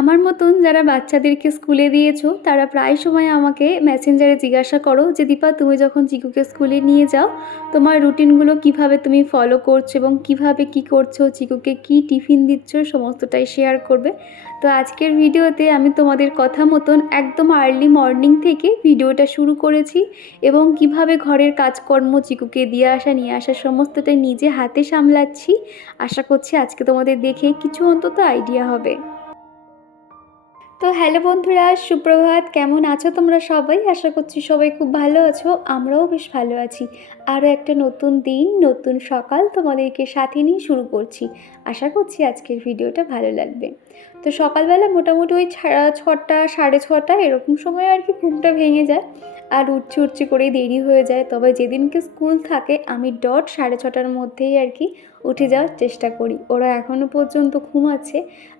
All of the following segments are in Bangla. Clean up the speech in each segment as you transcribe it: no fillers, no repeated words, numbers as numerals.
আমার মতন যারা বাচ্চাদেরকে স্কুলে দিয়েছো তারা প্রায় সময় আমাকে মেসেঞ্জারে জিজ্ঞাসা করো যে দীপা, তুমি যখন চিকুকে স্কুলে নিয়ে যাও তোমার রুটিনগুলো কিভাবে তুমি ফলো করছো এবং কিভাবে কি করছো, চিকুকে কি টিফিন দিচ্ছ, সমস্তটাই শেয়ার করবে। তো আজকের ভিডিওতে আমি তোমাদের কথা মতন একদম আর্লি মর্নিং থেকে ভিডিওটা শুরু করেছি এবং কিভাবে ঘরের কাজকর্ম, চিকুকে দিয়ে আসা নিয়ে আসা সমস্তটাই নিজে হাতে সামলাচ্ছি। আশা করছি আজকে তোমাদের দেখে কিছু অন্তত আইডিয়া হবে। তো হ্যালো বন্ধুরা, সুপ্রভাত। কেমন আছো তোমরা সবাই? আশা করছি সবাই খুব ভালো আছো, আমরাও বেশ ভালো আছি। আরও একটা নতুন দিন, নতুন সকাল তোমাদেরকে সাথে নিয়ে শুরু করছি। আশা করছি আজকের ভিডিওটা ভালো লাগবে। তো সকালবেলা মোটামুটি ওই 6টা 6:30 এরকম সময় আর কি ঘুমটা ভেঙে যায়, আর উঠছে করেই দেরি হয়ে যায়। তবে যেদিনকে স্কুল থাকে আমি ডট 6:30টার মধ্যেই আর কি উঠে যাওয়ার চেষ্টা করি। ওরা এখনও পর্যন্ত ঘুমাচ্ছে,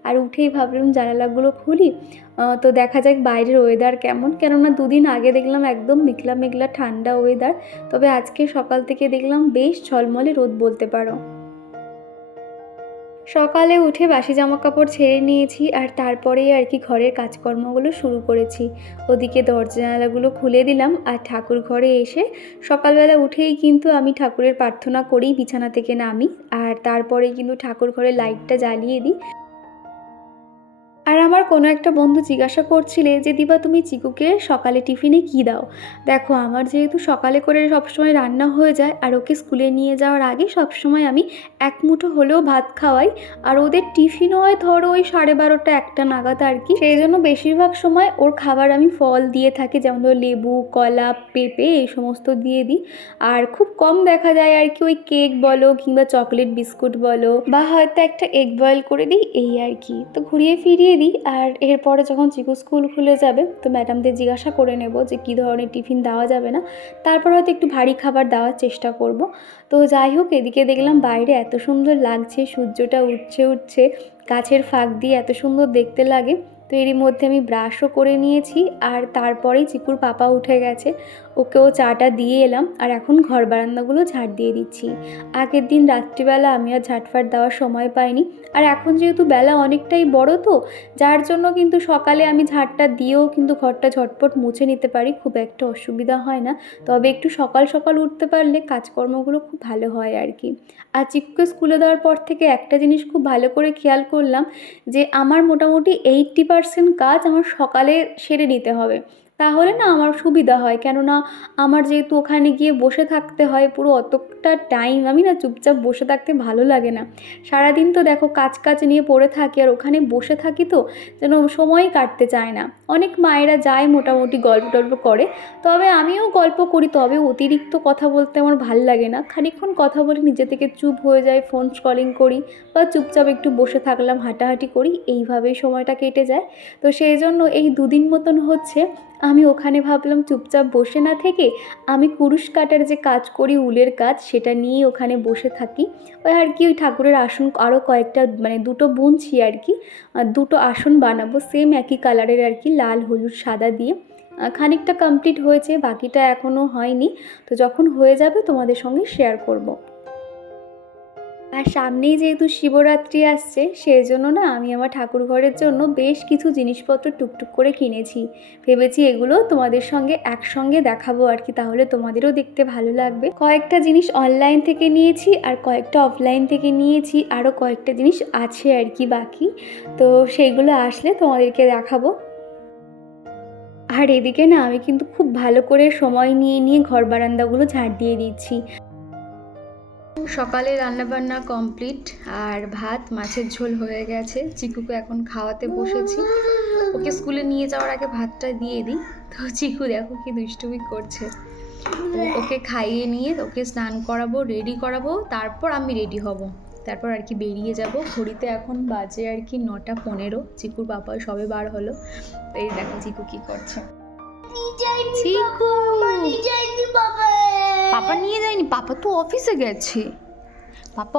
আর উঠেই ভাবলাম জানালাগুলো খুলি, তো দেখা যাক বাইরের ওয়েদার কেমন। কেননা দুদিন আগে দেখলাম একদম মেঘলা মেঘলা ঠান্ডা ওয়েদার, তবে আজকে সকাল থেকে দেখলাম বেশ ঝলমলে রোদ বলতে পারো। সকালে উঠে বাসি জামাকাপড় ছেড়ে নিয়েছি, আর তারপরেই আর কি ঘরের কাজকর্মগুলো শুরু করেছি। ওদিকে দরজা জানালাগুলো খুলে দিলাম, আর ঠাকুর ঘরে এসে সকালবেলা উঠেই কিন্তু আমি ঠাকুরের প্রার্থনা করি, বিছানা থেকে নামি, আর তারপরে কিন্তু ঠাকুর ঘরে লাইটটা জ্বালিয়ে দিই। আর আমার কোনো একটা বন্ধু জিজ্ঞাসা করছিলে যে দীপা, তুমি চিকুকে সকালে টিফিনে কি দাও? দেখো, আমার যেহেতু সকালে করে সবসময় রান্না হয়ে যায়, আর ওকে স্কুলে নিয়ে যাওয়ার আগে সবসময় আমি এক মুঠো হলেও ভাত খাওয়াই। আর ওদের টিফিন হয় ধরো ওই 12:30 1টা নাগাদ আর কি। সেই জন্য বেশিরভাগ সময় ওর খাবার আমি ফল দিয়ে থাকি, যেমন ধরো লেবু, কলা, পেঁপে এই সমস্ত দিয়ে দিই। আর খুব কম দেখা যায় আর কি ওই কেক বলো কিংবা চকলেট বিস্কুট বলো, বা হয়তো একটা এগ বয়েল করে দিই, এই আর কি। তো ঘুরিয়ে ফিরিয়ে দিই। আর এরপরে যখন চিকু স্কুল খুলে যাবে তো ম্যাডামদের জিজ্ঞাসা করে নেব যে কী ধরনের টিফিন দেওয়া যাবে না, তারপর হয়তো একটু ভারী খাবার দেওয়ার চেষ্টা করব। তো যাই হোক, এদিকে দেখলাম বাইরে এত সুন্দর লাগছে, সূর্যটা উঠছে, গাছের ফাঁক দিয়ে এত সুন্দর দেখতে লাগে। তো এরই মধ্যে আমি ব্রাশও করে নিয়েছি, আর তারপরেই চিকুর পাপা উঠে গেছে, ওকেও চাটা দিয়ে এলাম, আর এখন ঘর বারান্দাগুলো ঝাড় দিয়ে দিচ্ছি। আগের দিন রাত্রিবেলা আমি আর ঝাঁটফাট দেওয়ার সময় পাইনি, আর এখন যেহেতু বেলা অনেকটাই বড়, তো যার জন্য কিন্তু সকালে আমি ঝাড়টা দিয়েও কিন্তু ঘরটা ঝটপট মুছে নিতে পারি, খুব একটা অসুবিধা হয় না। তবে একটু সকাল সকাল উঠতে পারলে কাজকর্মগুলো খুব ভালো হয় আর কি। আর চিকুকে স্কুলে দেওয়ার পর থেকে একটা জিনিস খুব ভালো করে খেয়াল করলাম যে আমার মোটামুটি 80% কাজ আমার সকালে সেরে নিতে হবে, তাহলে না আমার সুবিধা হয়। কেননা আমার যেহেতু ওখানে গিয়ে বসে থাকতে হয় পুরো অতটা টাইম, আমি না চুপচাপ বসে থাকতে ভালো লাগে না। সারাদিন তো দেখো কাজ নিয়ে পড়ে থাকি, আর ওখানে বসে থাকি তো যেন সময়ই কাটতে চায় না। অনেক মায়েরা যায় মোটামুটি গল্প টল্প করে, তবে আমিও গল্প করি, তবে অতিরিক্ত কথা বলতে আমার ভাল লাগে না। খানিকক্ষণ কথা বলে নিজে থেকে চুপ হয়ে যায়, ফোন স্ক্রলিং করি, বা চুপচাপ একটু বসে থাকলাম, হাঁটাহাঁটি করি, এইভাবেই সময়টা কেটে যায়। তো সেই জন্য এই দুদিন মতন হচ্ছে আমি ওখানে ভাবলাম চুপচাপ বসে না থেকে আমি কুরুশ কাটার যে কাজ করি, উলের কাজ, সেটা নিয়ে ওখানে বসে থাকি। ওই আর কি ওই ঠাকুরের আসন আরও কয়েকটা মানে দুটো বুনছি আর কি, দুটো আসন বানাবো সেম একই কালারের আর কি, লাল হলুদ সাদা দিয়ে। খানিকটা কমপ্লিট হয়েছে, বাকিটা এখনও হয়নি। তো যখন হয়ে যাবে তোমাদের সঙ্গে শেয়ার করব। আর সামনেই যেহেতু শিবরাত্রি আসছে, সেই জন্য না আমি আমার ঠাকুর ঘরের জন্য বেশ কিছু জিনিসপত্র টুকটুক করে কিনেছি। ভেবেছি এগুলো তোমাদের সঙ্গে একসঙ্গে দেখাবো আর কি, তাহলে তোমাদেরও দেখতে ভালো লাগবে। কয়েকটা জিনিস অনলাইন থেকে নিয়েছি, আর কয়েকটা অফলাইন থেকে নিয়েছি, আরও কয়েকটা জিনিস আছে আর কি বাকি। তো সেইগুলো আসলে তোমাদেরকে দেখাবো। আর এদিকে না আমি কিন্তু খুব ভালো করে সময় নিয়ে ঘর বারান্দাগুলো ঝাড় দিয়ে দিচ্ছি। সকালে রান্নাবান্না কমপ্লিট, আর ভাত মাছের ঝোল হয়ে গেছে। চিকুকে এখন খাওয়াতে বসেছি, ওকে স্কুলে নিয়ে যাওয়ার আগে ভাতটা দিয়ে দিই। তো চিকু দেখো কি দুষ্টুমি করছে। ওকে খাইয়ে নিয়ে ওকে স্নান করাবো, রেডি করাবো, তারপর আমি রেডি হব, তারপর আর কি বেরিয়ে যাব। ঘড়িতে এখন বাজে আর কি 9:15। চিকুর বাবা সবে বার হলো। এই দেখো চিকু কি করছে। চিকু পাপা নিয়ে যায়নি, পাপা তো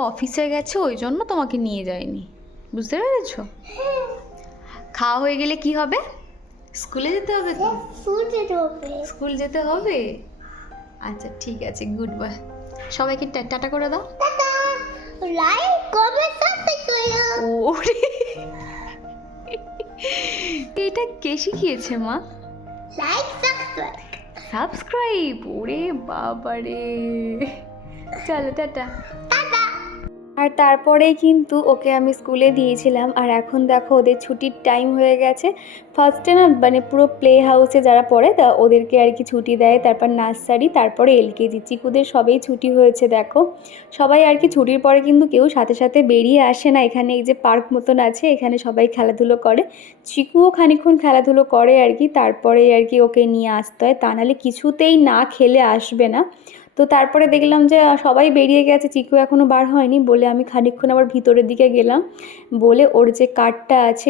অফিসে গেছে, ওই জন্য তোমাকে নিয়ে যায়নি, বুঝতে পেরেছ? খাওয়া হয়ে গেলে কি হবে? স্কুলে যেতে হবে তো, স্কুল যেতে হবে। আচ্ছা ঠিক আছে, গুড বাই। সবাইকে টাটা করে দাও। ওরে এটা কে শিখিয়েছে মা? Like subscribe. সাবস্ক্রাইব? ওরে বাবারে, চলো টাটা। আর তারপরেই কিন্তু ওকে আমি স্কুলে দিয়েছিলাম। আর এখন দেখো ওদের ছুটির টাইম হয়ে গেছে। ফার্স্টে না মানে পুরো প্লে হাউসে যারা পড়ে তা ওদেরকে আর কি ছুটি দেয়, তারপর নার্সারি, তারপরে এলকেজি। চিকুদের সবেই ছুটি হয়েছে দেখো। সবাই আর কি ছুটির পরে কিন্তু কেউ সাথে সাথে বেরিয়ে আসে না। এখানে এই যে পার্ক মতন আছে, এখানে সবাই খেলাধুলো করে। চিকুও খানিকক্ষণ খেলাধুলো করে আর কি, তারপরে আর কি ওকে নিয়ে আসতে হয়, তা নাহলে কিছুতেই না খেলে আসবে না। তো তারপরে দেখলাম যে সবাই বেরিয়ে গেছে, চিকু এখনও বার হয়নি বলে আমি খানিকক্ষণ আবার ভিতরের দিকে গেলাম। বলে ওর যে কার্ডটা আছে,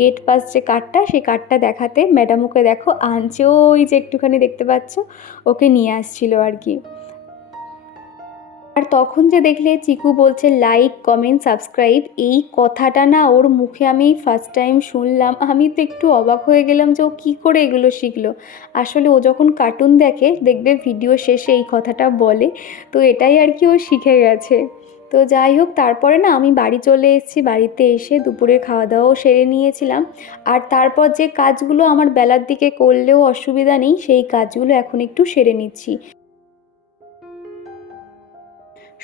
গেট পাস যে কার্ডটা, সেই কার্ডটা দেখাতে ম্যাডাম ওকে দেখো আনছে, ওই যে একটুখানি দেখতে পাচ্ছ, ওকে নিয়ে আসছিল আর কি। আর তখন যে দেখলে চিকু বলছে লাইক কমেন্ট সাবস্ক্রাইব, এই কথাটা না ওর মুখে আমি ফার্স্ট টাইম শুনলাম। আমি তো একটু অবাক হয়ে গেলাম যে ও কী করে এগুলো শিখলো। আসলে ও যখন কার্টুন দেখে দেখবে ভিডিও শেষে এই কথাটা বলে, তো এটাই আর কি ও শিখে গেছে। তো যাই হোক, তারপরে না আমি বাড়ি চলে এসেছি। বাড়িতে এসে দুপুরের খাওয়া দাওয়াও সেরে নিয়েছিলাম। আর তারপর যে কাজগুলো আমার বেলার দিকে করলেও অসুবিধা নেই, সেই কাজগুলো এখন একটু সেরে নিচ্ছি।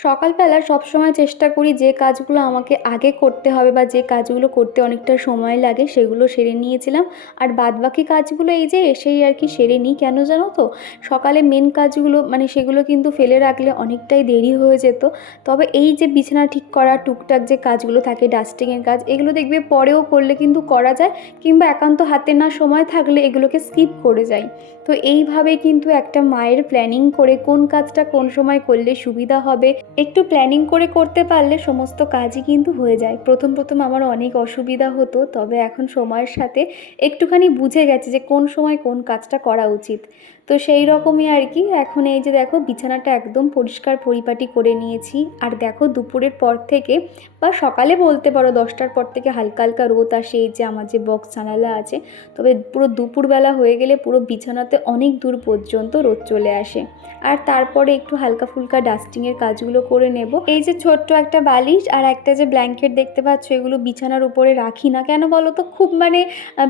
সকালবেলা সবসময় চেষ্টা করি যে কাজগুলো আমাকে আগে করতে হবে বা যে কাজগুলো করতে অনেকটা সময় লাগে সেগুলো সেরে নিয়েছিলাম। আর বাদবাকি কাজগুলো এই যে এসেই আর কি সেরে নিই। কেন জানো তো, সকালে মেন কাজগুলো মানে সেগুলো কিন্তু ফেলে রাখলে অনেকটাই দেরি হয়ে যেত। তবে এই যে বিছানা ঠিক করা, টুকটাক যে কাজগুলো থাকে, ডাস্টিংয়ের কাজ, এগুলো দেখবে পরেও করলে কিন্তু করা যায়, কিংবা একান্ত হাতে না সময় থাকলে এগুলোকে স্কিপ করে যায়। তো এইভাবে কিন্তু একটা মায়ের প্ল্যানিং করে কোন কাজটা কোন সময় করলে সুবিধা হবে, একটু প্ল্যানিং করে করতে পারলে সমস্ত কাজই কিন্তু হয়ে যায়। প্রথম প্রথম আমার অনেক অসুবিধা হতো, তবে এখন সময়ের সাথে একটুখানি বুঝে গেছে যে কোন সময় কোন কাজটা করা উচিত। তো সেই রকমই আর কি। এখন এই যে দেখো বিছানাটা একদম পরিষ্কার পরিপাটি করে নিয়েছি। আর দেখো দুপুরের পর থেকে বা সকালে বলতে পারো 10টার পর থেকে হালকা হালকা রোদ আসে, এই যে আমার যে বক্স জানালা আছে। তবে পুরো দুপুরবেলা হয়ে গেলে পুরো বিছানাতে অনেক দূর পর্যন্ত রোদ চলে আসে। আর তারপরে একটু হালকা ফুলকা ডাস্টিংয়ের কাজগুলো করে নেব। এই যে ছোট্ট একটা বালিশ আর একটা যে ব্ল্যাঙ্কেট দেখতে পাচ্ছ, এগুলো বিছানার উপরে রাখি না। কেন বলো তো, খুব মানে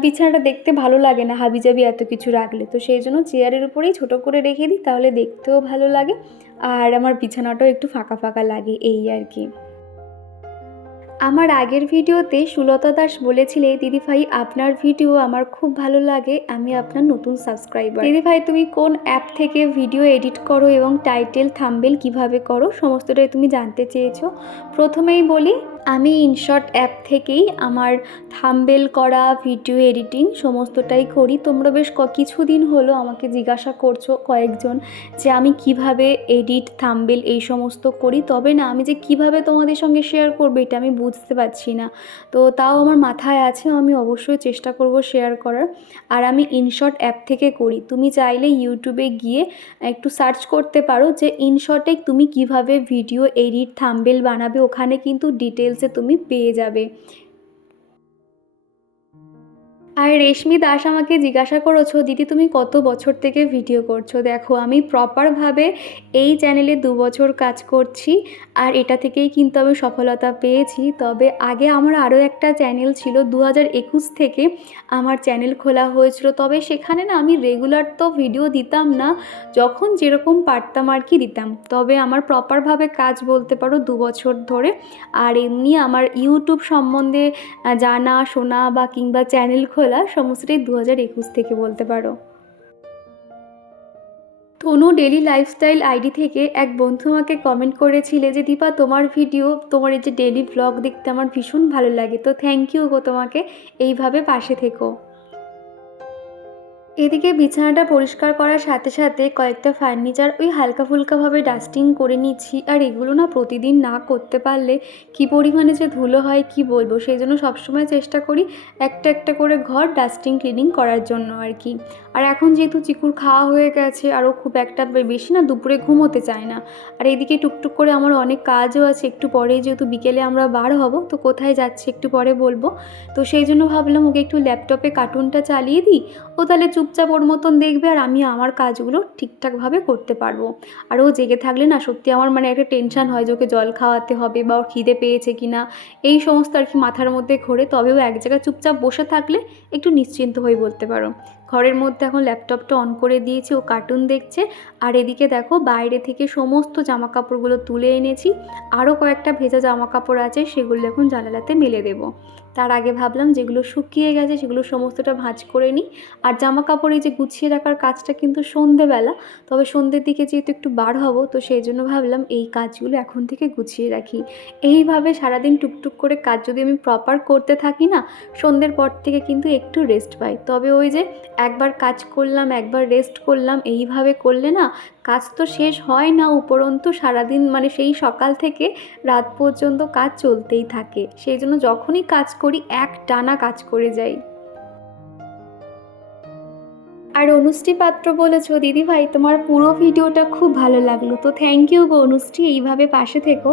বিছানাটা দেখতে ভালো লাগে না হাবিজাবি এত কিছু রাখলে। তো সেই জন্য চেয়ারের উপরেই ছোট করে রেখে দিই, তাহলে দেখতেও ভালো লাগে আর আমার বিছানাটাও একটু ফাঁকা ফাঁকা লাগে, এই আর কি। আমার আগের ভিডিওতে সুলতা দাস বলেছিলে, দিদিভাই আপনার ভিডিও আমার খুব ভালো লাগে, আমি আপনার নতুন সাবস্ক্রাইবার। দিদিভাই তুমি কোন অ্যাপ থেকে ভিডিও এডিট করো এবং টাইটেল থাম্বনেল কিভাবে করো, সমস্তটাই তুমি জানতে চেয়েছো। প্রথমেই বলি, আমি ইনশট অ্যাপ থেকেই আমার থাম্বনেল করা, ভিডিও এডিটিং সমস্তটাই করি। তোমরা বেশ কিছুদিন হলো আমাকে জিজ্ঞাসা করছো কয়েকজন যে আমি কিভাবে এডিট, থাম্বনেল এই সমস্ত করি। তবে না, আমি যে কিভাবে তোমাদের সঙ্গে শেয়ার করবো এটা আমি বুঝতে পারছি না। তো তাও আমার মাথায় আছে, আমি অবশ্যই চেষ্টা করব শেয়ার করার। আর আমি ইনশট অ্যাপ থেকে করি। তুমি চাইলে ইউটিউবে গিয়ে একটু সার্চ করতে পারো যে ইনশটে তুমি কিভাবে ভিডিও এডিট, থাম্বনেল বানাবে, ওখানে কিন্তু ডিটেলসে তুমি পেয়ে যাবে। আর রেশমি দাস আমাকে জিজ্ঞাসা করেছো, দিদি তুমি কত বছর থেকে ভিডিও করছো। দেখো আমি প্রপারভাবে এই চ্যানেলে 2 বছর কাজ করছি, আর এটা থেকেই কিন্তু আমি সফলতা পেয়েছি। তবে আগে আমার আরও একটা চ্যানেল ছিল, 2021 থেকে আমার চ্যানেল খোলা হয়েছিল। তবে সেখানে না আমি রেগুলার তো ভিডিও দিতাম না, যখন যেরকম পারতাম আর কি দিতাম। তবে আমার প্রপারভাবে কাজ বলতে পারো 2 বছর ধরে। আর এমনি আমার ইউটিউব সম্বন্ধে জানা শোনা বা কিংবা চ্যানেল খোলা সমস্তটাই 2021 থেকে বলতে পারো। তনু ডেলি লাইফস্টাইল আইডি থেকে এক বন্ধু আমাকে কমেন্ট করেছিলে যে দীপা তোমার ভিডিও, তোমার এই যে ডেলি ব্লগ দেখতে আমার ভীষণ ভালো লাগে। তো থ্যাংক ইউ গো তোমাকে, এইভাবে পাশে থেকো। এদিকে বিছানাটা পরিষ্কার করার সাথে সাথে কয়েকটা ফার্নিচার ওই হালকা ফুলকাভাবে ডাস্টিং করে নিচ্ছি। আর এগুলো না প্রতিদিন না করতে পারলে কি পরিমাণে যে ধুলো হয় কি বলবো। সেই জন্য সবসময় চেষ্টা করি একটা একটা করে ঘর ডাস্টিং ক্লিনিং করার জন্য আর কি। আর এখন যেহেতু চিকুর খাওয়া হয়ে গেছে, আরও খুব একটা বেশি না দুপুরে ঘুমোতে চায় না। আর এদিকে টুকটুক করে আমার অনেক কাজও আছে, একটু পরেই যেহেতু বিকেলে আমরা বার হব, তো কোথায় যাচ্ছি একটু পরে বলবো। তো সেই জন্য ভাবলাম ওকে একটু ল্যাপটপে কার্টুনটা চালিয়ে দিই, ও তাহলে চুপ চুপচাপ ওর মতন দেখবে আর আমি আমার কাজগুলো ঠিকঠাকভাবে করতে পারবো। আর ও জেগে থাকলে না সত্যি আমার মানে একটা টেনশন হয় যে ওকে জল খাওয়াতে হবে বা ওর খিদে পেয়েছে কি না, এই সমস্ত আর কি মাথার মধ্যে ঘোরে। তবেও এক জায়গায় চুপচাপ বসে থাকলে একটু নিশ্চিন্ত হয়ে বলতে পারো। ঘরের মধ্যে এখন ল্যাপটপটা অন করে দিয়েছি, ও কার্টুন দেখছে। আর এদিকে দেখো বাইরে থেকে সমস্ত জামা কাপড়গুলো তুলে এনেছি, আরও কয়েকটা ভেজা জামা কাপড় আছে, সেগুলো এখন জানালাতে মেলে দেবো। তার আগে ভাবলাম যেগুলো শুকিয়ে গেছে সেগুলো সমস্তটা ভাঁজ করে নিই। আর জামা কাপড় এই যে গুছিয়ে রাখার কাজটা কিন্তু সন্ধেবেলা, তবে সন্ধ্যের দিকে যেহেতু একটু বার হব, তো সেই জন্য ভাবলাম এই কাজগুলো এখন থেকে গুছিয়ে রাখি। এইভাবে সারাদিন টুকটুক করে কাজ যদি আমি প্রপার করতে থাকি না, সন্ধ্যের পর থেকে কিন্তু একটু রেস্ট পাই। তবে ওই যে একবার কাজ করলাম একবার রেস্ট করলাম এইভাবে করলে না কাজ তো শেষ হয় না, উপরন্তু সারাদিন মানে সেই সকাল থেকে রাত পর্যন্ত কাজ চলতেই থাকে। সেই জন্য যখনই কাজ করি একটানা কাজ করে যাই। আর অনুশ্রী পাত্র বলেছো, দিদিভাই তোমার পুরো ভিডিওটা খুব ভালো লাগলো। তো থ্যাংক ইউ গো অনুশ্রী, এইভাবে পাশে থেকো।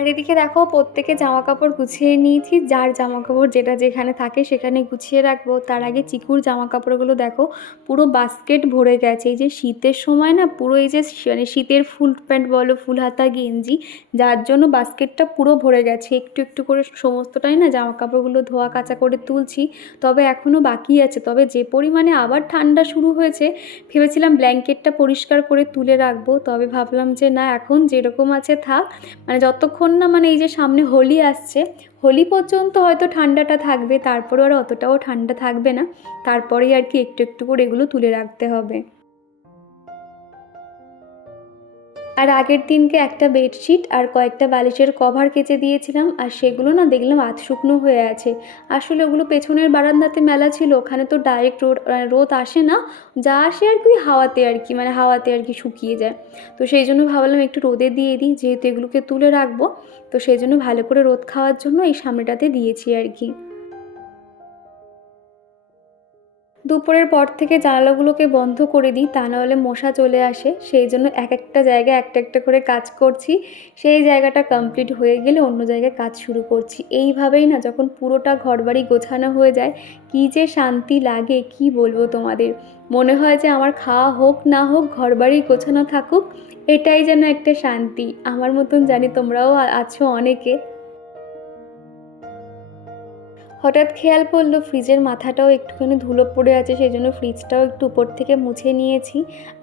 আর এদিকে দেখো প্রত্যেকে জামা কাপড় গুছিয়ে নিয়েছি, যার জামা কাপড় যেটা যেখানে থাকে সেখানে গুছিয়ে রাখবো। তার আগে চিকুর জামা কাপড়গুলো দেখো পুরো বাস্কেট ভরে গেছে। এই যে শীতের সময় না পুরো এই যে মানে শীতের ফুল প্যান্ট বলো ফুল হাতা গেঞ্জি, যার জন্য বাস্কেটটা পুরো ভরে গেছে। একটু একটু করে সমস্তটাই না জামা কাপড়গুলো ধোয়া কাচা করে তুলছি, তবে এখনও বাকি আছে। তবে যে পরিমাণে আবার ঠান্ডা শুরু হয়েছে, ভেবেছিলাম ব্ল্যাঙ্কেটটা পরিষ্কার করে তুলে রাখবো, তবে ভাবলাম যে না এখন যেরকম আছে থাক। মানে যতক্ষণ না মানে এই যে সামনে হোলি আসছে, হোলি পর্যন্ত হয়তো ঠান্ডাটা থাকবে, তারপরে আর অতটাও ঠান্ডা থাকবে না। তারপরেই আর কি একটু একটু করে এগুলো তুলে রাখতে হবে। আর আগের দিনকে একটা বেডশিট আর কয়েকটা বালিশের কভার কেচে দিয়েছিলাম, আর সেগুলো না দেখলাম আধ শুকনো হয়ে আছে। আসলে ওগুলো পেছনের বারান্দাতে মেলা ছিল, ওখানে তো ডাইরেক্ট রোদ আসে না, যা আসে আর কি হাওয়াতে আর কি মানে হাওয়াতে আর কি শুকিয়ে যায়। তো সেই জন্য ভাবলাম একটু রোদে দিয়ে দিই, যেহেতু এগুলোকে তুলে রাখবো, তো সেই জন্য ভালো করে রোদ খাওয়ার জন্য এই সামনেটাতে দিয়েছি আর কি। দুপুরের পর থেকে জানালাগুলোকে বন্ধ করে দিই, তা নাহলে মশা চলে আসে। সেই জন্য এক একটা জায়গায় একটা একটা করে কাজ করছি, সেই জায়গাটা কমপ্লিট হয়ে গেলে অন্য জায়গায় কাজ শুরু করছি। এইভাবেই না যখন পুরোটা ঘরবাড়ি গোছানো হয়ে যায়, কী যে শান্তি লাগে কি বলবো তোমাদের। মনে হয় যে আমার খাওয়া হোক না হোক ঘরবাড়ি গোছানো থাকুক, এটাই যেন একটা শান্তি। আমার মতন জানি তোমরাও আছো অনেকে। হঠাৎ খেয়াল পড়লো ফ্রিজের মাথাটাও একটুখানি ধুলো পড়ে আছে, সেই জন্য ফ্রিজটাও একটু উপর থেকে মুছে নিয়েছি।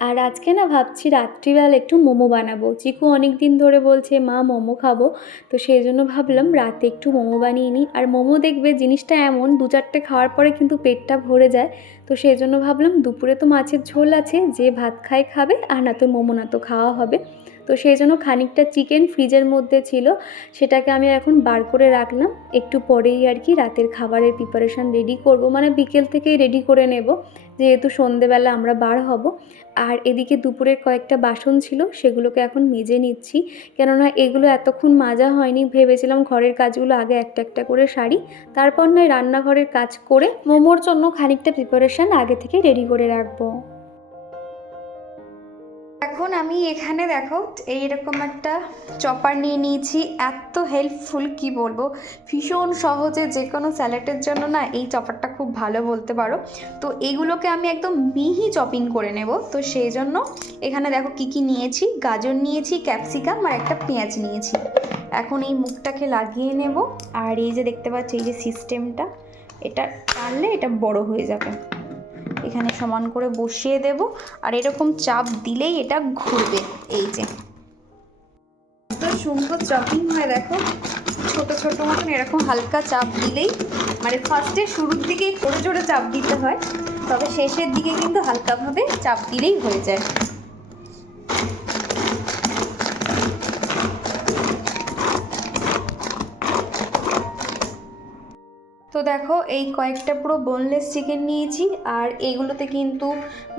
আর আজকে না ভাবছি রাত্রিবেলা একটু মোমো বানাবো। চিকু অনেক দিন ধরে বলছে মা মোমো খাবো, তো সেই জন্য ভাবলাম রাতে একটু মোমো বানিয়ে নিই। আর মোমো দেখবে জিনিসটা এমন 2-4টে খাওয়ার পরে কিন্তু পেটটা ভরে যায়। তো সেই জন্য ভাবলাম দুপুরে তো মাছের ঝোল আছে, যে ভাত খায় খাবে, আর না তো মোমো না তো খাওয়া হবে। তো সেই জন্য খানিকটা চিকেন ফ্রিজের মধ্যে ছিল, সেটাকে আমি এখন বার করে রাখলাম। একটু পরেই আর কি রাতের খাবারের প্রিপারেশান রেডি করব, মানে বিকেল থেকেই রেডি করে নেব, যেহেতু সন্ধেবেলা আমরা বার হব। আর এদিকে দুপুরের কয়েকটা বাসন ছিল, সেগুলোকে এখন মেজে নিচ্ছি, কেননা এগুলো এতক্ষণ মাজা হয়নি। ভেবেছিলাম ঘরের কাজগুলো আগে একটা একটা করে সারি, তারপর নয় রান্নাঘরের কাজ করে মোমোর জন্য খানিকটা প্রিপারেশান আগে থেকে রেডি করে রাখবো। এখন আমি এখানে দেখো এইরকম একটা চপার নিয়ে নিয়েছি, এত হেল্পফুল কি বলবো, ভীষণ সহজে যে কোনো স্যালাডের জন্য না এই চপারটা খুব ভালো বলতে পারো। তো এইগুলোকে আমি একদম মিহি চপিং করে নেব। তো সেই জন্য এখানে দেখো কি কি নিয়েছি, গাজর নিয়েছি, ক্যাপসিকাম আর একটা পেঁয়াজ নিয়েছি। এখন এই মুখটাকে লাগিয়ে নেব, আর এই যে দেখতে পাচ্ছি এই যে সিস্টেমটা, এটা টানলে এটা বড় হয়ে যাবে। এখানে সমান করে বসিয়ে দেব, আর এরকম চাপ দিলেই এটা ঘুরবে। এই যে এত সুন্দর চপিং হয় দেখো, ছোট ছোট মতন এরকম হালকা চাপ দিলেই, মানে ফার্স্টে শুরুর দিকে জোরে জোরে চাপ দিতে হয়, তবে শেষের দিকে কিন্তু হালকাভাবে চাপ দিলেই হয়ে যায়। তো দেখো এই কয়েকটা পুরো বোনলেস চিকেন নিয়েছি, আর এগুলোতে কিন্তু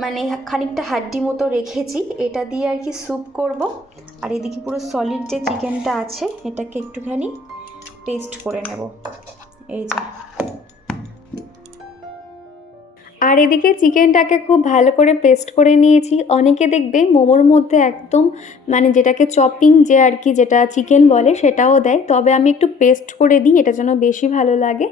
মানে খানিকটা হাড্ডি মতো রেখেছি, এটা দিয়ে আর কি স্যুপ করব। আর এদিকে পুরো সলিড যে চিকেনটা আছে এটাকে একটুখানি পেস্ট করে নেব। এই যে আর এদিকে চিকেনটাকে খুব ভালো করে পেস্ট করে নিয়েছি। অনেকে দেখবে মোমোর মধ্যে একদম মানে যেটাকে চপিং যে আর কি যেটা চিকেন বলে সেটাও দেয়, তবে আমি একটু পেস্ট করে দিই, এটা যেন বেশি ভালো লাগে।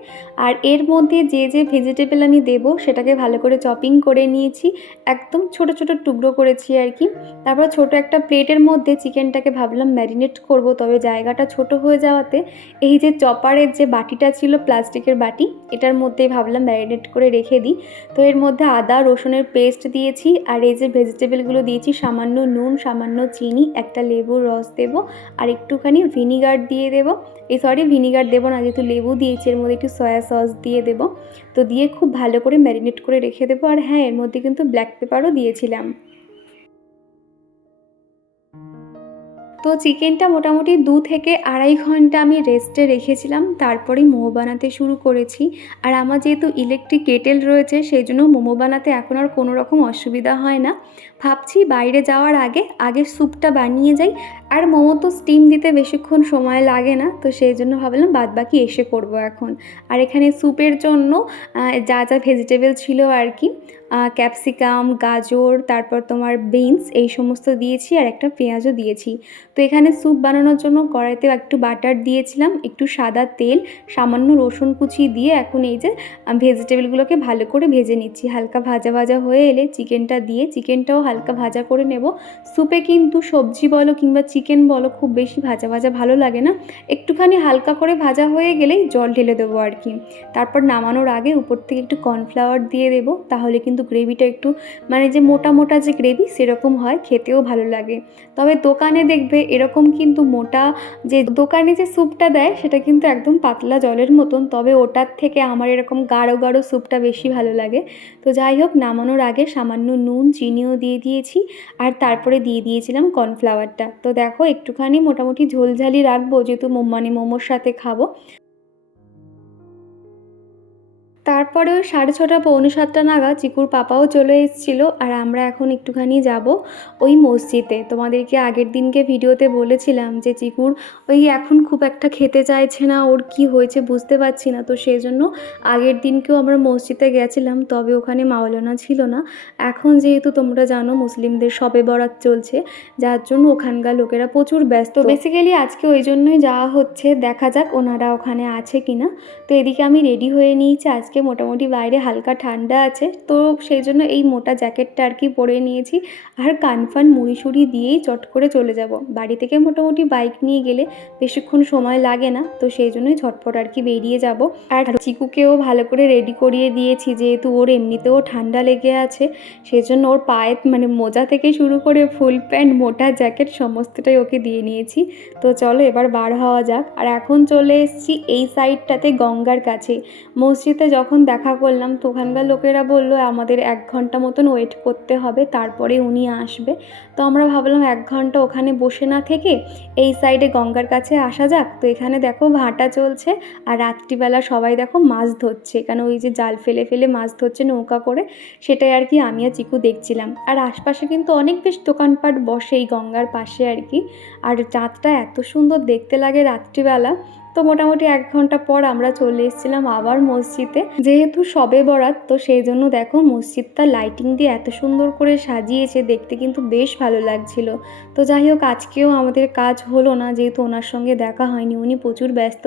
আর এর মধ্যে যে ভেজিটেবল আমি দেবো সেটাকে ভালো করে চপিং করে নিয়েছি, একদম ছোট ছোট টুকরো করেছি আর কি। তারপর ছোট একটা প্লেটের মধ্যে চিকেনটাকে ভাবলাম ম্যারিনেট করব, তবে জায়গাটা ছোট হয়ে যাওয়াতে এই যে চপারের যে বাটিটা ছিল প্লাস্টিকের বাটি, এটার মধ্যে ভাবলাম ম্যারিনেট করে রেখে দিই। তো এর মধ্যে আদা রসুনের পেস্ট দিয়েছি, আর এই যে ভেজিটেবলগুলো দিয়েছি, সামান্য নুন, সামান্য চিনি, একটা লেবুর রস দেবো, আর একটুখানি ভিনিগার দিয়ে দেবো। ভিনিগার দেবো না, যেহেতু লেবু দিয়েছি এর মধ্যে একটু সয়া সস দিয়ে দেবো। তো দিয়ে খুব ভালো করে ম্যারিনেট করে রেখে দেবো। আর হ্যাঁ, এর মধ্যে কিন্তু ব্ল্যাক পেপারও দিয়েছিলাম। তো চিকেনটা মোটামুটি 2 থেকে আড়াই ঘন্টা আমি রেস্টে রেখেছিলাম, তারপরেই মোমো বানাতে শুরু করেছি। আর আমার যেহেতু ইলেকট্রিক কেটেল রয়েছে সেই জন্য মোমো বানাতে এখন আর কোনো রকম অসুবিধা হয় না। ভাবছি বাইরে যাওয়ার আগে স্যুপটা বানিয়ে যাই। আর মোমো তো স্টিম দিতে বেশিক্ষণ সময় লাগে না, তো সেই জন্য ভাবলাম বাদবাকি এসে করব এখন। আর এখানে স্যুপের জন্য যা ভেজিটেবল ছিল আর কি, ক্যাপসিকাম, গাজর, তারপর তোমার বিনস, এই সমস্ত দিয়েছি, আর একটা পেঁয়াজও দিয়েছি। তো এখানে স্যুপ বানানোর জন্য কড়াইতে একটু বাটার দিয়েছিলাম, একটু সাদা তেল, সামান্য রসুন কুচি দিয়ে এখন এই যে ভেজিটেবলগুলোকে ভালো করে ভেজে নিচ্ছি। হালকা ভাজা ভাজা হয়ে এলে চিকেনটা দিয়ে চিকেনটাও হালকা ভাজা করে নেব। স্যুপে কিন্তু সবজি বলো কিংবা চিকেন বলো খুব বেশি ভাজা ভাজা ভালো লাগে না, একটুখানি হালকা করে ভাজা হয়ে গেলেই জল ঢেলে দেবো আর কি। তারপর নামানোর আগে উপর থেকে একটু কর্নফ্লাওয়ার দিয়ে দেবো, তাহলে কিন্তু গ্রেভিটা একটু মানে যে মোটা মোটা যে গ্রেভি সেরকম হয়, খেতেও ভালো লাগে। তবে দোকানে দেখবে এরকম কিন্তু মোটা, যে দোকানে যে স্যুপটা দেয় সেটা কিন্তু একদম পাতলা জলের মতন, তবে ওটার থেকে আমার এরকম গাঢ় গাঢ় স্যুপটা বেশি ভালো লাগে। তো যাই হোক, নামানোর আগে সামান্য নুন চিনিও দিয়ে দিয়েছি, আর তারপরে দিয়ে দিয়েছিলাম কর্নফ্লাওয়ারটা। তো দেখো একটুখানি মোটামুটি ঝোলঝালি রাখবো, যেহেতু মানে মোমোর সাথে খাবো। তারপরে ওই 6:30 পৌনে 7টা নাগাদ চিকুর পাপাও চলে এসেছিলো, আর আমরা এখন একটুখানি যাব ওই মসজিদে। তোমাদেরকে আগের দিনকে ভিডিওতে বলেছিলাম যে চিকুর ওই এখন খুব একটা খেতে চাইছে না, ওর কি হয়েছে বুঝতে পারছি না। তো সেই জন্য আগের দিনকেও আমরা মসজিদে গেছিলাম, তবে ওখানে মাওলানা ছিল না। এখন যেহেতু তোমরা জানো মুসলিমদের শবে বরাত চলছে, যার জন্য ওখানকার লোকেরা প্রচুর ব্যস্ত। বেসিক্যালি আজকে ওই জন্যই যাওয়া হচ্ছে, দেখা যাক ওনারা ওখানে আছে কিনা। তো এদিকে আমি রেডি হয়ে নিয়েছি, আজকে মোটামুটি বাইরে হালকা ঠান্ডা আছে, তো সেই জন্য এই মোটা জ্যাকেটটা আর কি পরে নিয়েছি। আর কানফান মুড়ি দিয়েই চট করে চলে যাব বাড়ি থেকে। মোটামুটি বাইক নিয়ে গেলে বেশিক্ষণ সময় লাগে না, তো সেই জন্যই ঝটপট আর কি বেরিয়ে যাব। আর চিকুকেও ভালো করে রেডি করিয়ে দিয়েছি, যেহেতু ওর এমনিতেও ঠান্ডা লেগে আছে, সেই জন্য ওর পায়ে মানে মোজা থেকে শুরু করে ফুল প্যান্ট, মোটা জ্যাকেট সমস্তটাই ওকে দিয়ে নিয়েছি। তো চলো এবার বার হওয়া যাক। আর এখন চলে এসেছি এই সাইডটাতে গঙ্গার কাছে। মসজিদে যখন দেখা করলাম তো ওখানকার লোকেরা বললো আমাদের 1 ঘন্টা মতন ওয়েট করতে হবে, তারপরে উনি আসবে। তো আমরা ভাবলাম 1 ঘন্টা ওখানে বসে না থেকে এই সাইডে গঙ্গার কাছে আসা যাক। তো এখানে দেখো ভাটা চলছে, আর রাত্রিবেলা সবাই দেখো মাছ ধরছে, এখানে ওই যে জাল ফেলে ফেলে মাছ ধরছে নৌকা করে, সেটাই আর কি আমি আর চিকু দেখছিলাম। আর আশপাশে কিন্তু অনেক বেশ দোকানপাট বসে এই গঙ্গার পাশে আর কি। আর চাঁদটা এত সুন্দর দেখতে লাগে রাত্রিবেলা। তো মোটামুটি 1 ঘন্টা পর আমরা চলে এসেছিলাম আবার মসজিদে, যেহেতু শবে বরাত, তো সেই জন্য দেখো মসজিদটা লাইটিং দিয়ে এত সুন্দর করে সাজিয়েছে, দেখতে কিন্তু বেশ ভালো লাগছিল। তো যাই হোক, আজকেও আমাদের কাজ হলো না, যেহেতু ওনার সঙ্গে দেখা হয়নি, উনি প্রচুর ব্যস্ত।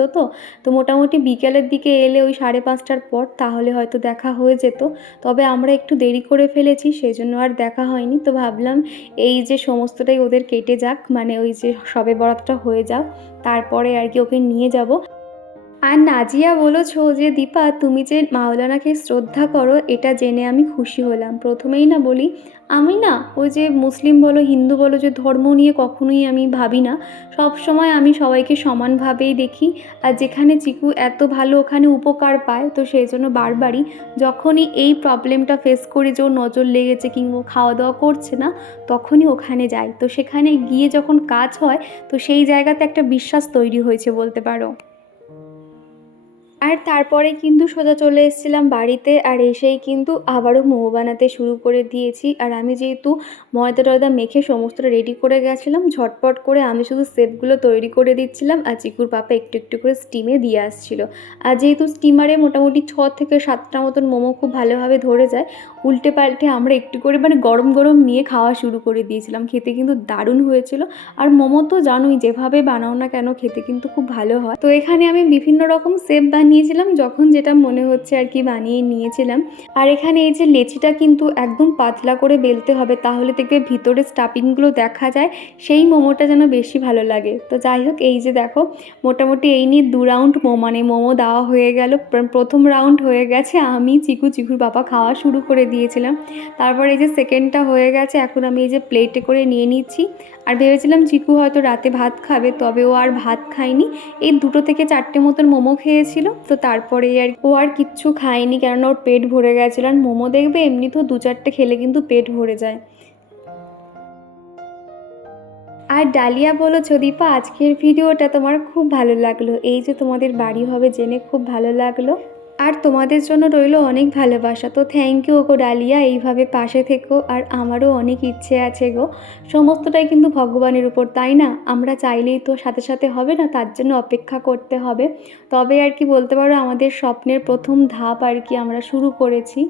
তো মোটামুটি বিকেলের দিকে এলে ওই 5:30টার পর তাহলে হয়তো দেখা হয়ে যেত, তবে আমরা একটু দেরি করে ফেলেছি, সেই জন্য আর দেখা হয়নি। তো ভাবলাম এই যে সমস্তটাই ওদের কেটে যাক, মানে ওই যে শবে বরাতটা হয়ে যাক, তারপরে আর কি ওকে নিয়ে যাব। আর নাজিয়া বলেছো যে দীপা তুমি যে মাওলানাকে শ্রদ্ধা করো, এটা জেনে আমি খুশি হলাম। প্রথমেই না বলি, আমি না ওই যে মুসলিম বলো হিন্দু বলো, যে ধর্ম নিয়ে কখনোই আমি ভাবি না, সব সময় আমি সবাইকে সমানভাবেই দেখি। আর যেখানে চিকু এত ভালো ওখানে উপকার পায়, তো সেই জন্য বারবারই যখনই এই প্রবলেমটা ফেস করি যে ওর নজর লেগেছে কিংবা খাওয়া দাওয়া করছে না, তখনই ওখানে যাই। তো সেখানে গিয়ে যখন কাজ হয়, তো সেই জায়গাতে একটা বিশ্বাস তৈরি হয়েছে বলতে পারো। আর তারপরে কিন্তু সোজা চলে এসেছিলাম বাড়িতে, আর এসেই কিন্তু আবারও মোমো বানাতে শুরু করে দিয়েছি। আর আমি যেহেতু ময়দা টয়দা মেখে সমস্তটা রেডি করে গেছিলাম, ঝটপট করে আমি শুধু শেপগুলো তৈরি করে দিচ্ছিলাম, আর চিকুর পাপা একটু একটু করে স্টিমে দিয়ে আসছিল। আর যেহেতু স্টিমারে মোটামুটি 6 থেকে 7টা মতন মোমো খুব ভালোভাবে ধরে যায়, উল্টে পাল্টে আমরা একটু করে মানে গরম গরম নিয়ে খাওয়া শুরু করে দিয়েছিলাম। খেতে কিন্তু দারুণ হয়েছিল। আর মোমো তো জানোই, যেভাবে বানাও না কেন খেতে কিন্তু খুব ভালো হয়। তো এখানে আমি বিভিন্ন রকম শেপ বানিয়েছিলাম, যখন যেটা মনে হচ্ছে আর কি বানিয়ে নিয়েছিলাম। আর এখানে এই যে লেচিটা কিন্তু একদম পাতলা করে বেলতে হবে, তাহলে দেখবে ভিতরে স্টাফিংগুলো দেখা যায়, সেই মোমোটা যেন বেশি ভালো লাগে। তো যাই হোক, এই যে দেখো মোটামুটি এই নিয়ে 2 রাউন্ড মোমো দেওয়া হয়ে গেল। প্রথম রাউন্ড হয়ে গেছে, আমি চিকুর বাবা খাওয়া শুরু করে দিয়েছিলাম। তারপর এই যে সেকেন্ডটা হয়ে গেছে, এখন আমি এই যে প্লেটে করে নিয়ে নিচ্ছি। আর ভেবেছিলাম চিকু হয়তো রাতে ভাত খাবে, তবে ও আর ভাত খায়নি। এই 2 থেকে 4টে মতন মোমো খেয়েছিল। তো তারপরে আর ও আর কিচ্ছু খায়নি, কেননা ওর পেট ভরে গেছিলো। আর মোমো দেখবে এমনিতেও 2-4টে খেলে কিন্তু পেট ভরে যায়। আর ডালিয়া বলেছো, দীপা আজকের ভিডিওটা তোমার খুব ভালো লাগলো, এই যে তোমাদের বাড়ি হবে জেনে খুব ভালো লাগলো। আর তোমাদের জন্য রইলো অনেক ভালোবাসা। তো থ্যাংক ইউ গো ডালিয়া, এইভাবে পাশে থেকো। আর আমারও অনেক ইচ্ছে আছে গো, সমস্তটাই কিন্তু ভগবানের উপর, তাই না? আমরা চাইলেই তো সাথে সাথে হবে না, তার জন্য অপেক্ষা করতে হবে। তবে আর কি বলতে পারো, আমাদের স্বপ্নের প্রথম ধাপ আর কি আমরা শুরু করেছি।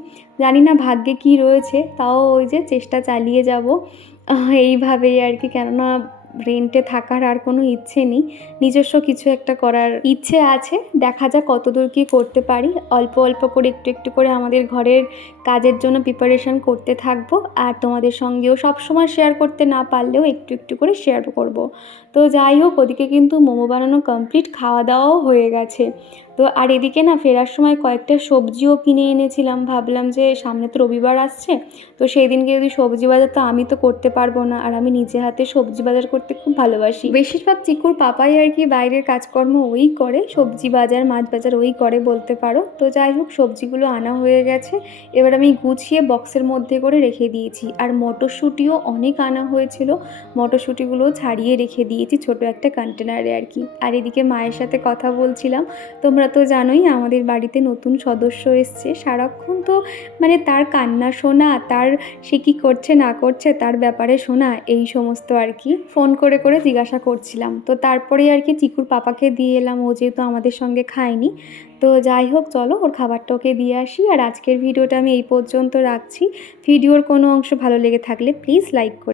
জানি না ভাগ্যে কি রয়েছে, তাও ওই যে চেষ্টা চালিয়ে যাব এইভাবেই আর কি। কেননা রেন্টে থাকার আর কোনো ইচ্ছে নেই, নিজস্ব কিছু একটা করার ইচ্ছে আছে। দেখা যাক কতদূর কী করতে পারি। অল্প অল্প করে একটু একটু করে আমাদের ঘরের কাজের জন্য প্রিপারেশন করতে থাকবো। আর তোমাদের সঙ্গেও সবসময় শেয়ার করতে না পারলেও একটু একটু করে শেয়ার করব। তো যাই হোক, ওদিকে কিন্তু মোমো বানানো কমপ্লিট, খাওয়া দাওয়াও হয়ে গেছে। তো আর এদিকে না ফেরার সময় কয়েকটা সবজিও কিনে এনেছিলাম, ভাবলাম যে সামনে তো রবিবার আসছে, তো সেই দিনকে যদি সবজি বাজার, তো আমি তো করতে পারবো না, আর আমি নিজে হাতে সবজি বাজার করতে খুব ভালোবাসি। বেশিরভাগ চিকুর পাপাই আর কি বাইরের কাজকর্ম ওই করে, সবজি বাজার মাছ বাজার ওই করে বলতে পারো। তো যাই হোক, সবজিগুলো আনা হয়ে গেছে, এবার আমি গুছিয়ে বক্সের মধ্যে করে রেখে দিয়েছি। আর মটরশুঁটিও অনেক আনা হয়েছিল, মটরশুঁটিগুলোও ছাড়িয়ে রেখে দিয়েছি ছোট একটা কন্টেনারে আর কি। আর এদিকে মায়ের সাথে কথা বলছিলাম। তোমরা তো জানোই আমাদের বাড়িতে নতুন সদস্য এসছে, সারাক্ষণ তো মানে তার কান্না শোনা, তার সে কী করছে না করছে তার ব্যাপারে শোনা, এই সমস্ত আর কি ফোন করে করে জিজ্ঞাসা করছিলাম। তো তারপরে আর কি চিকুর পাপাকে দিয়ে এলাম, ও যেহেতু আমাদের সঙ্গে খায়নি। তো যাই হোক, চলো ওর খাবারটা ওকে দিয়ে আসি। আর আজকের ভিডিওটা আমি এই পর্যন্ত রাখছি। ভিডিওর কোনো অংশ ভালো লেগে থাকলে প্লিজ লাইক করো।